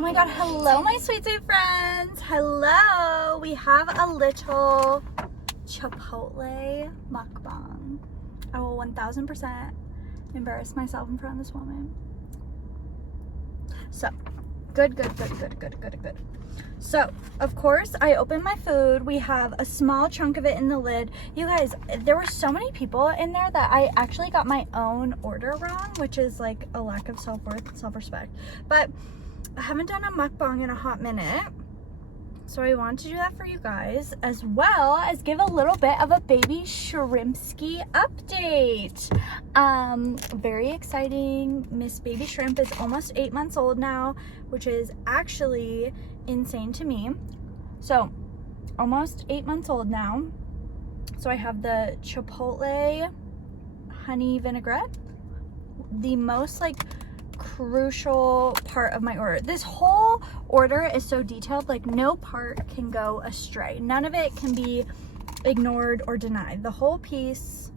Oh my god, hello my sweet friends. Hello. We have a little Chipotle mukbang. I will 1000% embarrass myself in front of this woman. So, good. So, of course, I opened my food. We have a small chunk of it in the lid. You guys, there were so many people in there that I actually got my own order wrong, which is like a lack of self-worth, self-respect. But I haven't done a mukbang in a hot minute, so I wanted to do that for you guys, as well as give a little bit of a baby shrimpski update. Very exciting. Miss Baby Shrimp is almost 8 months old now, which is actually insane to me. So almost 8 months old now. So I have the Chipotle honey vinaigrette, the most like crucial part of my order. This whole order is so detailed, like no part can go astray. None of it can be ignored or denied. The whole piece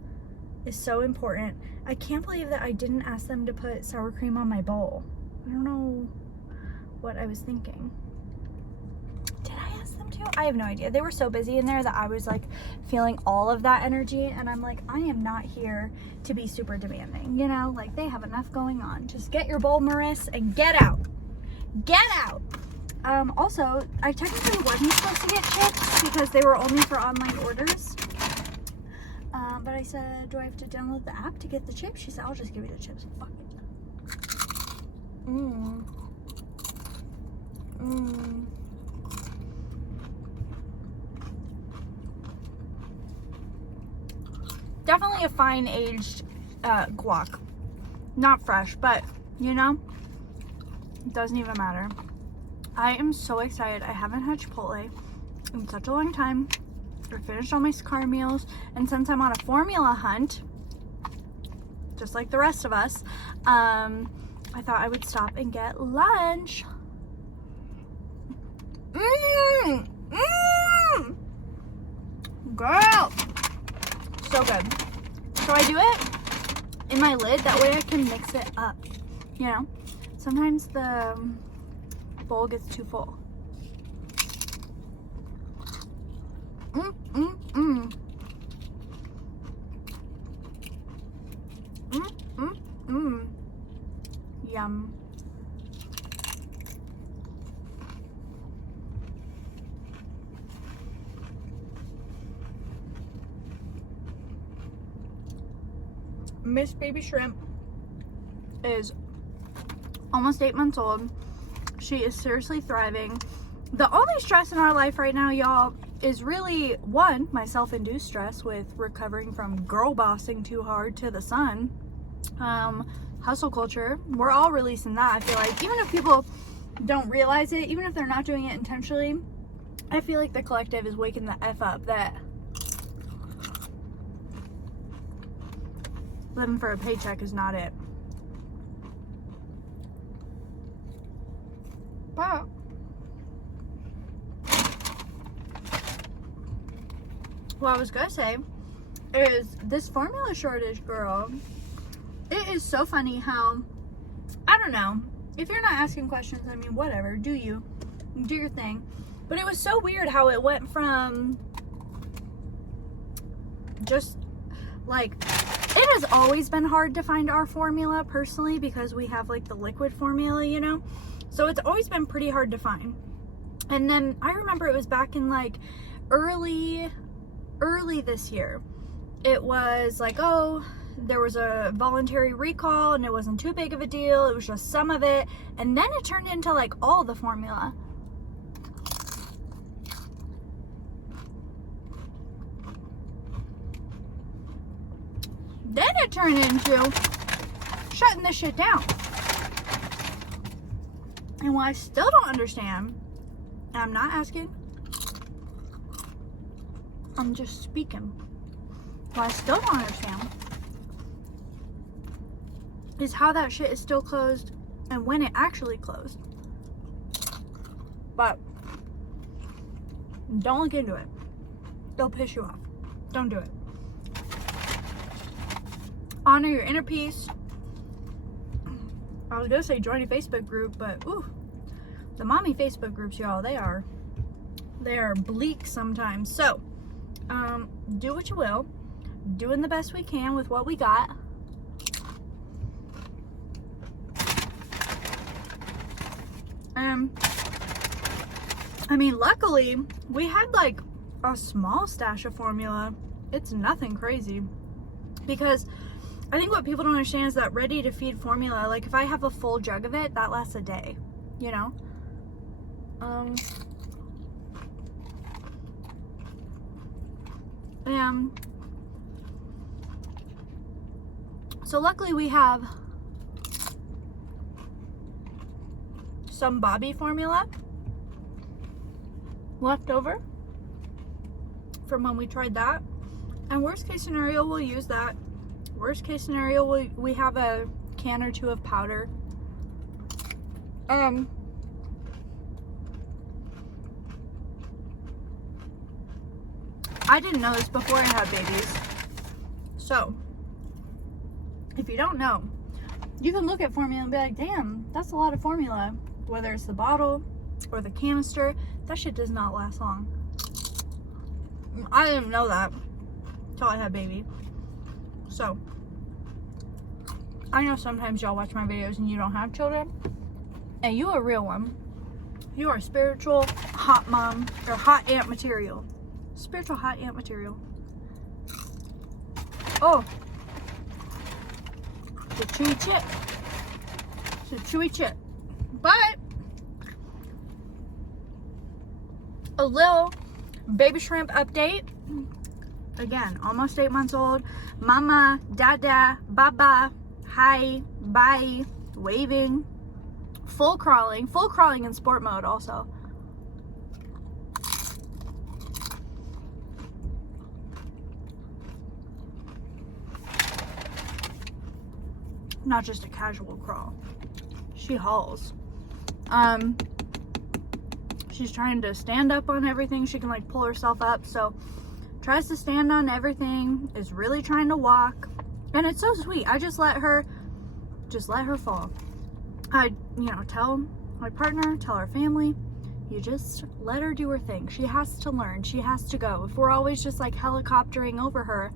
is so important. I can't believe that I didn't ask them to put sour cream on my bowl. I don't know what I was thinking. Did I ask them to? I have no idea. They were so busy in there that I was like feeling all of that energy, and I'm like, I am not here to be super demanding, you know? Like, they have enough going on. Just get your bowl, Maris, and get out. Get out. Also, I technically wasn't supposed to get chips because they were only for online orders. But I said, do I have to download the app to get the chips? She said, I'll just give you the chips. Fuck it. Definitely a fine aged guac. Not fresh, but you know, it doesn't even matter. I am so excited. I haven't had Chipotle in such a long time. I finished all my car meals, and since I'm on a formula hunt, just like the rest of us, I thought I would stop and get lunch. Girl, so good. So I do it in my lid, that way I can mix it up, you know? Sometimes the bowl gets too full. Yum. Miss Baby Shrimp is almost 8 months old. She is seriously thriving. The only stress in our life right now, y'all, is really, one, my self-induced stress with recovering from girl bossing too hard to the sun. Hustle culture. We're all releasing that, I feel like. Even if people don't realize it, even if they're not doing it intentionally, I feel like the collective is waking the F up that living for a paycheck is not it. But what I was gonna say is this formula shortage, girl. It is so funny how, I don't know, if you're not asking questions, I mean, whatever, do you do your thing. But it was so weird how it went from just like, it has always been hard to find our formula personally, because we have like the liquid formula, you know, so it's always been pretty hard to find. And then I remember it was back in like early this year, it was like, oh, there was a voluntary recall and it wasn't too big of a deal, it was just some of it, and then it turned into like all the formula. Then it turned into shutting this shit down. And what I still don't understand, and I'm not asking, I'm just speaking. What I still don't understand is how that shit is still closed and when it actually closed. But don't look into it. They'll piss you off. Don't do it. Honor your inner peace. I was gonna say join a Facebook group, but ooh, The mommy Facebook groups, y'all, they are bleak sometimes. So, do what you will. Doing the best we can with what we got. I mean, luckily, we had like a small stash of formula. It's nothing crazy. Because I think what people don't understand is that ready to feed formula, like if I have a full jug of it, that lasts a day, you know? So luckily we have some Bobby formula left over from when we tried that, and worst case scenario we'll use that. Worst case scenario we have a can or two of powder. I didn't know this before I had babies, so if you don't know, you can look at formula and be like, damn, that's a lot of formula. Whether it's the bottle or the canister, that shit does not last long. I didn't know that until I had baby. So, I know sometimes y'all watch my videos and you don't have children, and you a real one. You are spiritual hot mom, or hot aunt material. Spiritual hot aunt material. Oh. It's a chewy chip. It's a chewy chip. But a little baby shrimp update. Again, almost 8 months old. Mama, dada, baba, hi, bye, waving, full crawling in sport mode also. Not just a casual crawl. She hauls. She's trying to stand up on everything. She can like pull herself up, so tries to stand on everything, is really trying to walk, and it's so sweet. I just let her fall. I, tell my partner, tell our family, you just let her do her thing. She has to learn. She has to go. If we're always just like helicoptering over her,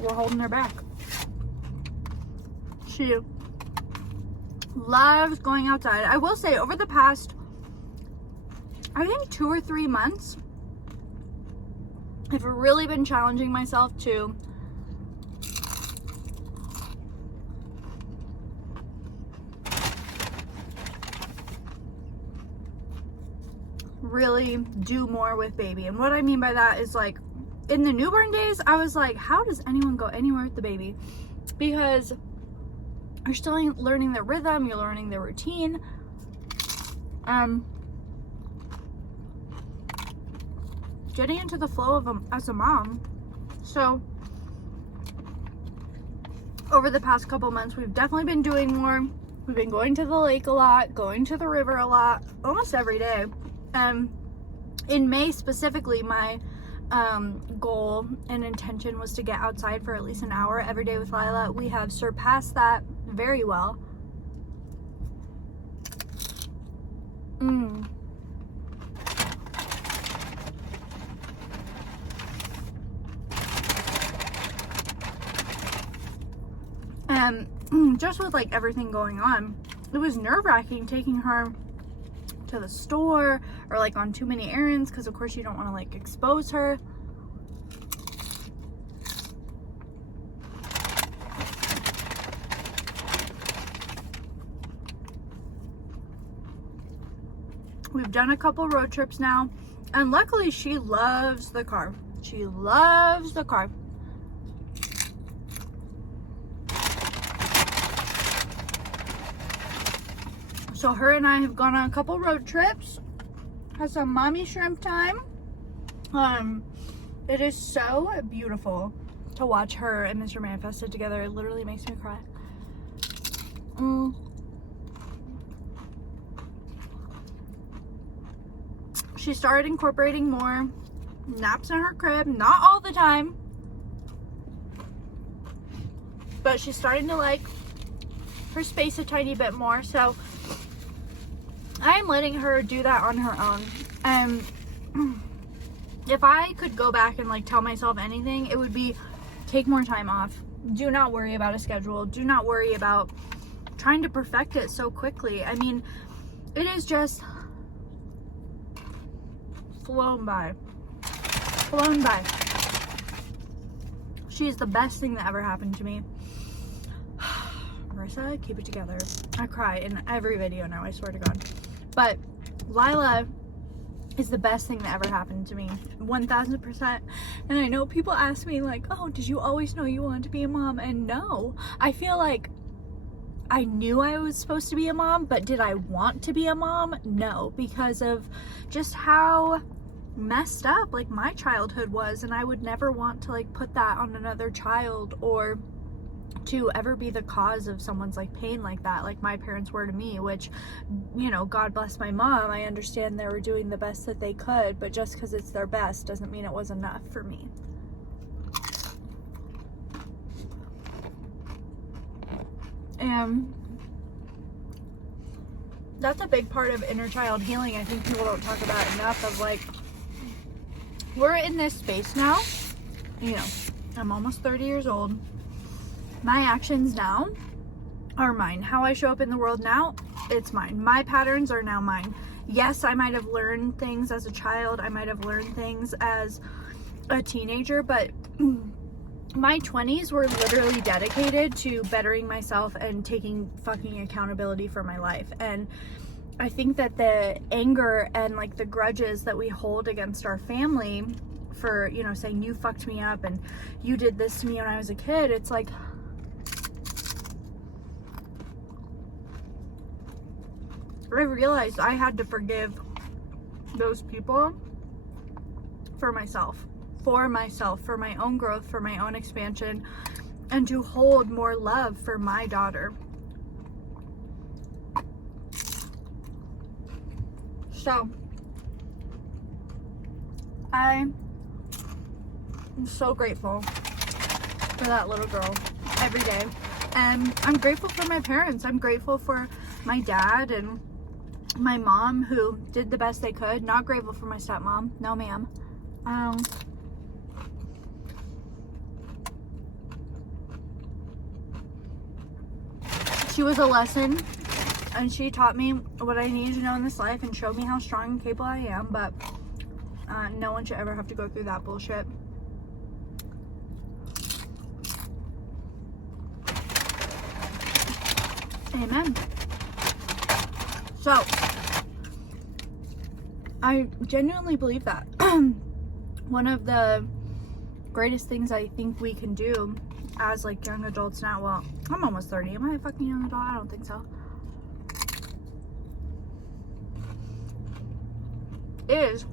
we're holding her back. She loves going outside. I will say, over the past, I think 2 or 3 months, I've really been challenging myself to really do more with baby. And what I mean by that is, like, in the newborn days, I was like, how does anyone go anywhere with the baby? Because you're still learning their rhythm, you're learning their routine. Getting into the flow of them as a mom. So over the past couple months, we've definitely been doing more. We've been going to the lake a lot, going to the river a lot, almost every day. In May specifically, my goal and intention was to get outside for at least an hour every day with Lila. We have surpassed that very well. And just with like everything going on, it was nerve-wracking taking her to the store or like on too many errands, because of course you don't want to like expose her. We've done a couple road trips now, and luckily she loves the car. She loves the car. So her and I have gone on a couple road trips. Had some mommy shrimp time. It is so beautiful to watch her and Mr. Manifested together. It literally makes me cry. She started incorporating more naps in her crib. Not all the time, but she's starting to like her space a tiny bit more. So I'm letting her do that on her own. If I could go back and like tell myself anything, it would be take more time off. Do not worry about a schedule. Do not worry about trying to perfect it so quickly. I mean, it is just flown by. Flown by. She's the best thing that ever happened to me. Marissa, keep it together. I cry in every video now, I swear to God. But Lila is the best thing that ever happened to me. 1000%. And I know people ask me like, oh, did you always know you wanted to be a mom? And no, I feel like I knew I was supposed to be a mom, but did I want to be a mom? No, because of just how messed up like my childhood was, and I would never want to like put that on another child, or to ever be the cause of someone's like pain like that, like my parents were to me, which, you know, God bless my mom. I understand they were doing the best that they could, but just because it's their best doesn't mean it was enough for me. And that's a big part of inner child healing. I think people don't talk about it enough, of like, we're in this space now, you know, I'm almost 30 years old. My actions now are mine. How I show up in the world now, it's mine. My patterns are now mine. Yes, I might have learned things as a child. I might have learned things as a teenager, but my 20s were literally dedicated to bettering myself and taking fucking accountability for my life. And I think that the anger and like the grudges that we hold against our family for, you know, saying you fucked me up and you did this to me when I was a kid, it's like, I realized I had to forgive those people for myself, for my own growth, for my own expansion, and to hold more love for my daughter. So I am so grateful for that little girl every day. And I'm grateful for my parents. I'm grateful for my dad and my mom, who did the best they could. Not grateful for my stepmom. No, ma'am. She was a lesson, and she taught me what I needed to know in this life and showed me how strong and capable I am, but no one should ever have to go through that bullshit. Amen. So, I genuinely believe that. One of the greatest things I think we can do as like young adults now, well, I'm almost 30. Am I a fucking young adult? I don't think so. Is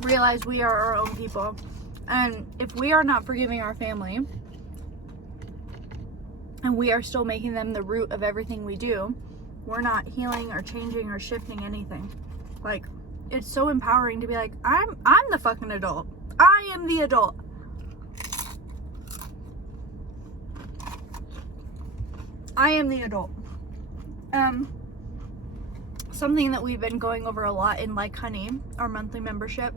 realize we are our own people. And if we are not forgiving our family, and we are still making them the root of everything we do, we're not healing or changing or shifting anything. Like, it's so empowering to be like, I'm the fucking adult. I am the adult. I am the adult. Something that we've been going over a lot in Like Honey, our monthly membership,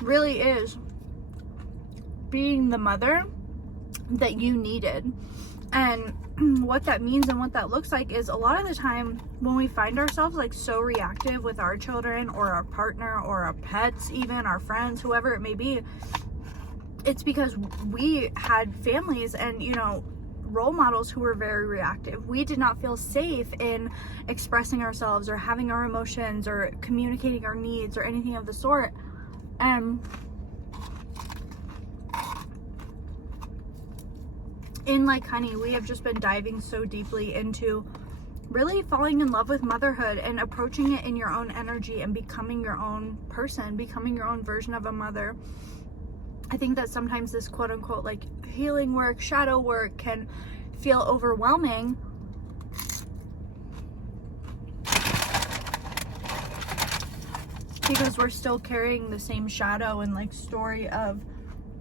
really is being the mother that you needed. And what that means and what that looks like is, a lot of the time when we find ourselves like so reactive with our children or our partner or our pets, even our friends, whoever it may be, it's because we had families and, you know, role models who were very reactive. We did not feel safe in expressing ourselves or having our emotions or communicating our needs or anything of the sort. In Like Honey, we have just been diving so deeply into really falling in love with motherhood and approaching it in your own energy and becoming your own person, becoming your own version of a mother. I think that sometimes this quote unquote like healing work, shadow work can feel overwhelming. Because we're still carrying the same shadow and like story of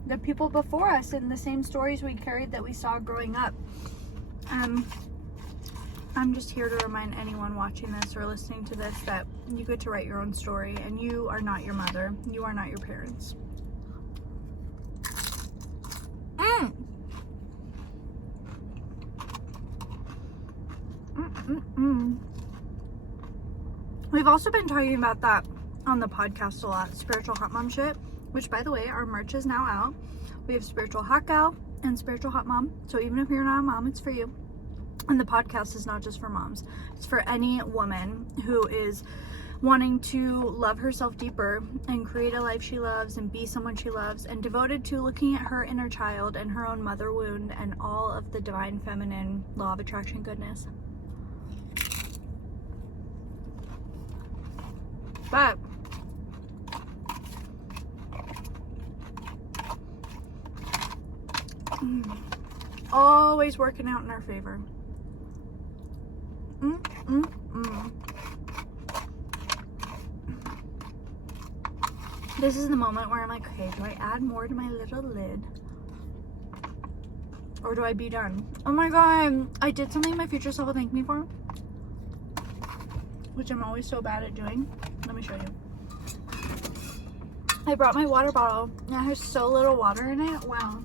the people before us and the same stories we carried that we saw growing up. I'm just here to remind anyone watching this or listening to this that you get to write your own story, and you are not your mother. You are not your parents. We've also been talking about that on the podcast a lot, spiritual hot mom shit, which, by the way, our merch is now out. We have spiritual hot gal and spiritual hot mom, so even if you're not a mom, it's for you. And the podcast is not just for moms, it's for any woman who is wanting to love herself deeper and create a life she loves and be someone she loves, and devoted to looking at her inner child and her own mother wound and all of the divine feminine law of attraction goodness. But always working out in our favor. This is the moment where I'm like, okay, do I add more to my little lid? Or do I be done? Oh my god, I did something my future self will thank me for, which I'm always so bad at doing. Let me show you. I brought my water bottle. It has so little water in it. Wow.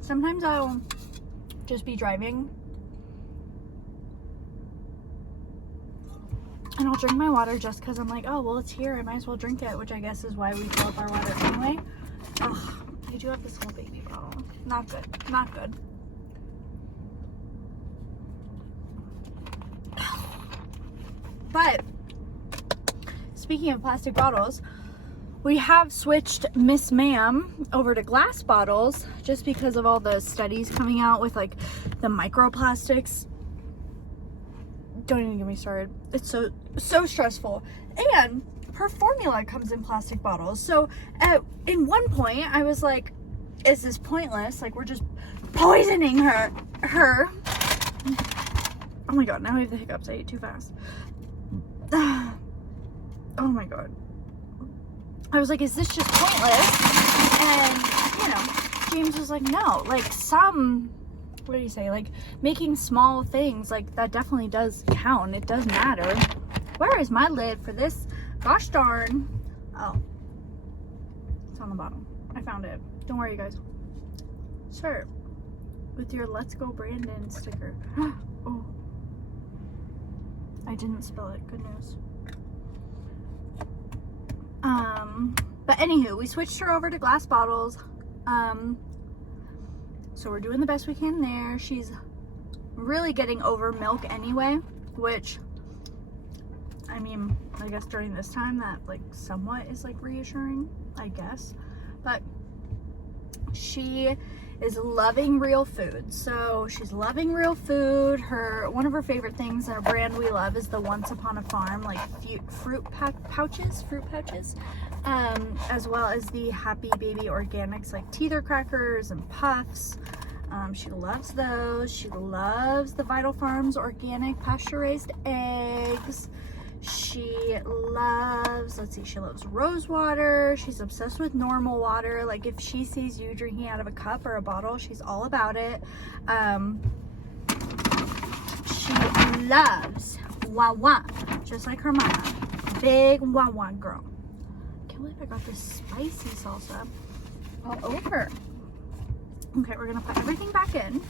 Sometimes I'll just be driving and I'll drink my water just because I'm like, oh, well, it's here. I might as well drink it, which I guess is why we fill up our water anyway. Ugh, I do have this little baby bottle. Not good. Not good. But speaking of plastic bottles, we have switched Miss Ma'am over to glass bottles just because of all the studies coming out with like the microplastics. Don't even get me started. It's so stressful. And her formula comes in plastic bottles. So in one point I was like, is this pointless? Like, we're just poisoning her. Oh my god, now I have the hiccups. I ate too fast. Oh my god. I was like, is this just pointless? And, you know, James was like, no, like what do you say? Like, making small things, like, that definitely does count. It does matter. Where is my lid for this? Gosh darn. Oh. It's on the bottom. I found it. Don't worry, you guys. Sure. With your Let's Go Brandon sticker. Oh. I didn't spill it. Good news. But anywho, we switched her over to glass bottles. So we're doing the best we can there. She's really getting over milk anyway, which, I mean, I guess during this time that like somewhat is like reassuring, I guess. But she is loving real food. So she's loving real food. One of her favorite things, and a brand we love, is the Once Upon a Farm like fruit pouches, as well as the Happy Baby Organics like teether crackers and puffs. She loves those. She loves the Vital Farms organic pasture raised eggs. She loves, she loves rose water. She's obsessed with normal water. Like, if she sees you drinking out of a cup or a bottle, she's all about it. She loves wah-wah, just like her mama. Big wah-wah girl. Can't believe I got this spicy salsa all over. Okay, we're gonna put everything back in.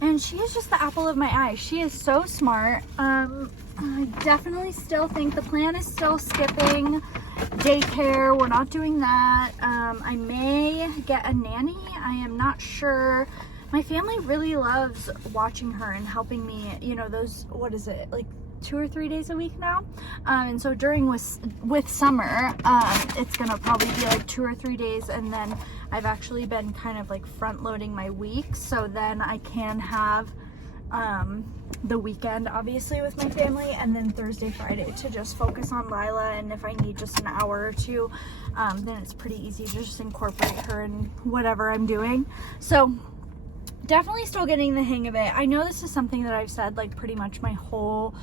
And she is just the apple of my eye. She is so smart. I definitely still think the plan is still skipping daycare. We're not doing that. I may get a nanny. I am not sure. My family really loves watching her and helping me, you know, those, what is it, like 2 or 3 days a week now. And so during with summer, it's gonna probably be like 2 or 3 days, and then I've actually been kind of like front loading my week, so then I can have the weekend obviously with my family, and then Thursday, Friday to just focus on Lila. And if I need just an hour or two, then it's pretty easy to just incorporate her in whatever I'm doing. So definitely still getting the hang of it. I know this is something that I've said like pretty much my whole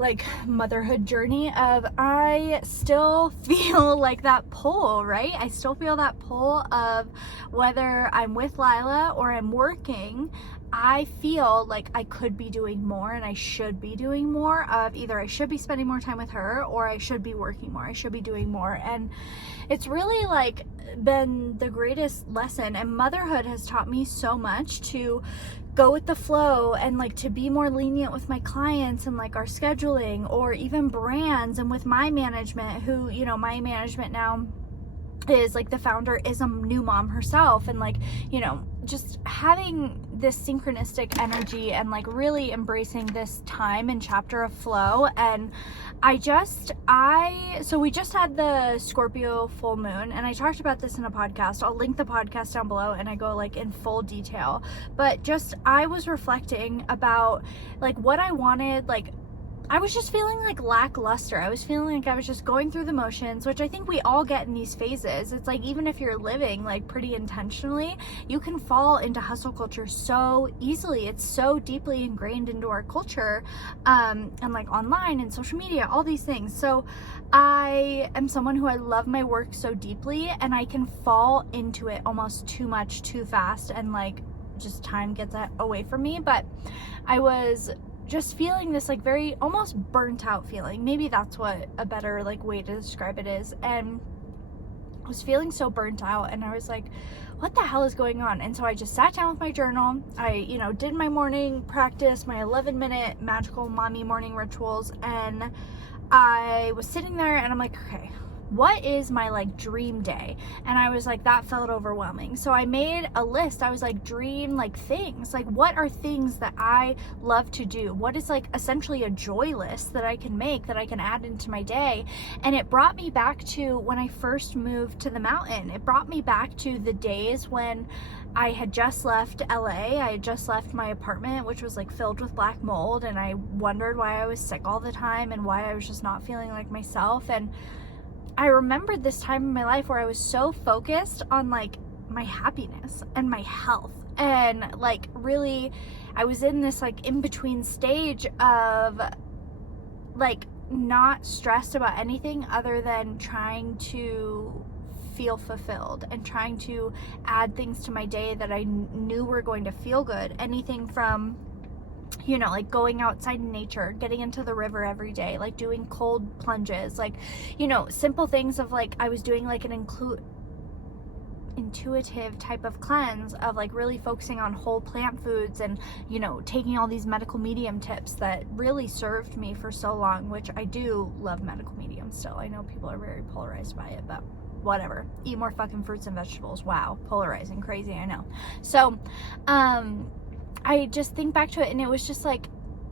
like motherhood journey of I still feel like that pull, right? I still feel that pull of whether I'm with Lila or I'm working, I feel like I could be doing more and I should be doing more of either I should be spending more time with her or I should be working more. I should be doing more. And it's really like been the greatest lesson, and motherhood has taught me so much to go with the flow and like to be more lenient with my clients and like our scheduling or even brands, and with my management who, you know, my management now is like the founder is a new mom herself, and like, you know, just having this synchronistic energy and like really embracing this time and chapter of flow. And so we just had the Scorpio full moon, and I talked about this in a podcast. I'll link the podcast down below and I go like in full detail, but just I was reflecting about like what I wanted. Like I was just feeling like lackluster. I was feeling like I was just going through the motions, which I think we all get in these phases. It's like, even if you're living like pretty intentionally, you can fall into hustle culture so easily. It's so deeply ingrained into our culture, and like online and social media, all these things. So I am someone who I love my work so deeply, and I can fall into it almost too much, too fast, and like just time gets away from me. But I was just feeling this like very almost burnt out feeling. Maybe that's what a better like way to describe it is. And I was feeling so burnt out, and I was like, what the hell is going on? And so I just sat down with my journal. I, you know, did my morning practice, my 11-minute magical mommy morning rituals, and I was sitting there and I'm like, okay, what is my like dream day? And I was like, that felt overwhelming. So I made a list. I was like, dream like things, like what are things that I love to do? What is like essentially a joy list that I can make, that I can add into my day? And it brought me back to when I first moved to the mountain. It brought me back to the days when I had just left LA. I had just left my apartment, which was like filled with black mold, and I wondered why I was sick all the time and why I was just not feeling like myself. And I remembered this time in my life where I was so focused on like my happiness and my health, and like really I was in this like in between stage of like not stressed about anything other than trying to feel fulfilled and trying to add things to my day that I knew were going to feel good. Anything from, you know, like going outside in nature, getting into the river every day, like doing cold plunges, like, you know, simple things of like, I was doing like an intuitive type of cleanse of like really focusing on whole plant foods, and, you know, taking all these medical medium tips that really served me for so long, which I do love medical medium still. I know people are very polarized by it, but whatever. Eat more fucking fruits and vegetables. Wow, polarizing, crazy, I know. So I just think back to it, and it was just like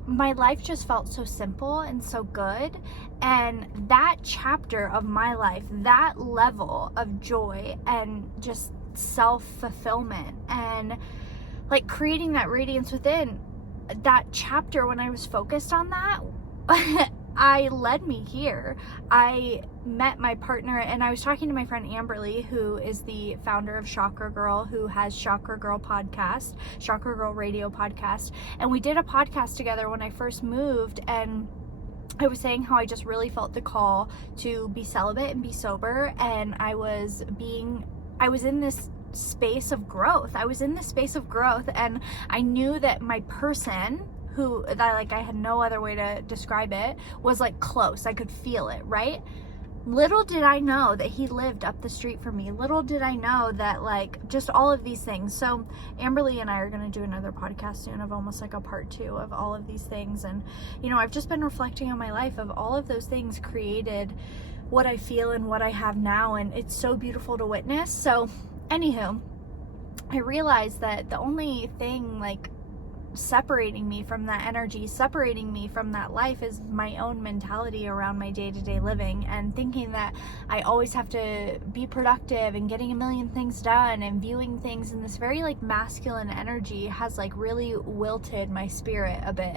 my life just felt so simple and so good. And that chapter of my life, that level of joy and just self-fulfillment and like creating that radiance within, that chapter, when I was focused on that, I led me here. I met my partner, and I was talking to my friend Amberly, who is the founder of Chakra Girl, who has Chakra Girl podcast, Chakra Girl radio podcast. And we did a podcast together when I first moved, and I was saying how I just really felt the call to be celibate and be sober. And I was in this space of growth. And I knew that my person, who that like I had no other way to describe it, was like close. I could feel it, right? Little did I know that he lived up the street from me. Little did I know that like just all of these things. So Amberly and I are going to do another podcast soon of almost like a part 2 of all of these things. And, you know, I've just been reflecting on my life of all of those things created what I feel and what I have now. And it's so beautiful to witness. So anywho, I realized that the only thing like separating me from that energy, separating me from that life, is my own mentality around my day-to-day living, and thinking that I always have to be productive and getting a million things done, and viewing things in this very like masculine energy has like really wilted my spirit a bit.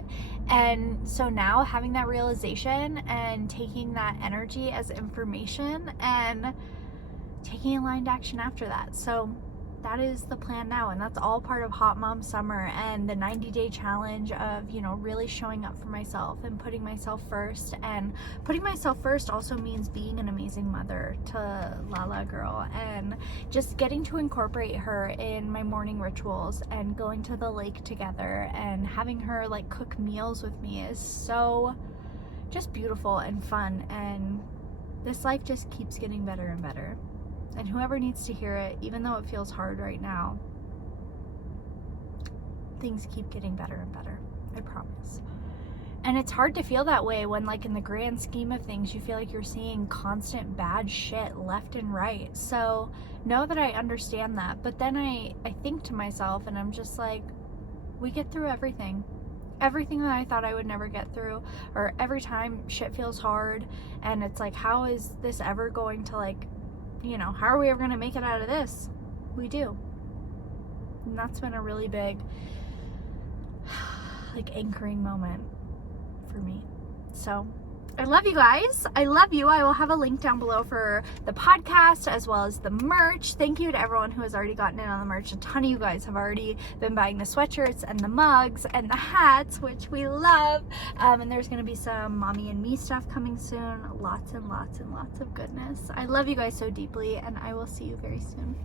And so now having that realization and taking that energy as information and taking aligned action after that. So that is the plan now, and that's all part of Hot Mom Summer and the 90-day challenge of, you know, really showing up for myself and putting myself first. And putting myself first also means being an amazing mother to Lala girl, and just getting to incorporate her in my morning rituals and going to the lake together and having her like cook meals with me is so just beautiful and fun. And this life just keeps getting better and better. And whoever needs to hear it, even though it feels hard right now, things keep getting better and better. I promise. And it's hard to feel that way when, like, in the grand scheme of things, you feel like you're seeing constant bad shit left and right. So know that I understand that. But then I think to myself, and I'm just like, we get through everything. Everything that I thought I would never get through, or every time shit feels hard, and it's like, how is this ever going to, like, you know, how are we ever going to make it out of this? We do. And that's been a really big, like, anchoring moment for me. So I love you guys. I love you. I will have a link down below for the podcast as well as the merch. Thank you to everyone who has already gotten in on the merch. A ton of you guys have already been buying the sweatshirts and the mugs and the hats, which we love. And there's going to be some mommy and me stuff coming soon. Lots and lots and lots of goodness. I love you guys so deeply, and I will see you very soon.